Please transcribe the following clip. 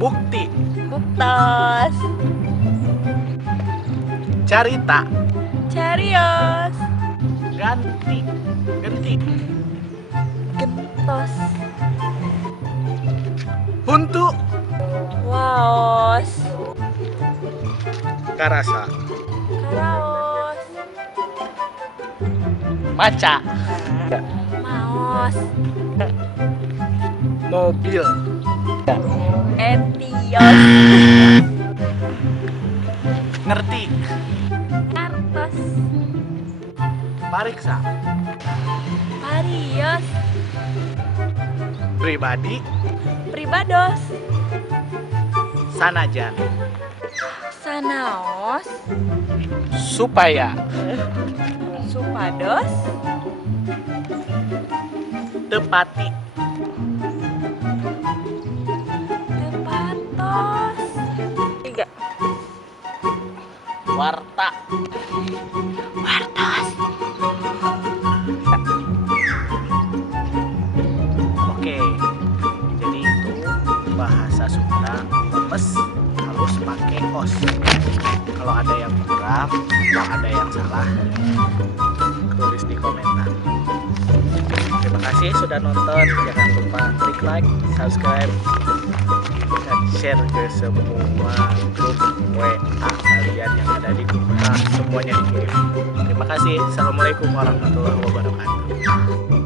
Bukti. Buktos. Carita. Carios. Ganti. Genti. Gentos. Huntu. Waos. Karasa. Karaos. Maca. Maos. Mobil. Etios. Ngerti. Kartos. Pariksa. Parios. Pribadi. Pribados. Sanajan. Sanaos. Supaya. Supados. Tepati. Tepatos. 3. Warta. Wartos. Oke, jadi itu bahasa Sunda lemes harus pakai os. Kalau ada yang kurang atau ada yang salah, tulis di komentar. Terima kasih sudah nonton. Jangan lupa klik like, subscribe, dan share ke semua grup WA kalian yang ada di grup. Semuanya dikirim. Terima kasih. Assalamualaikum warahmatullahi wabarakatuh.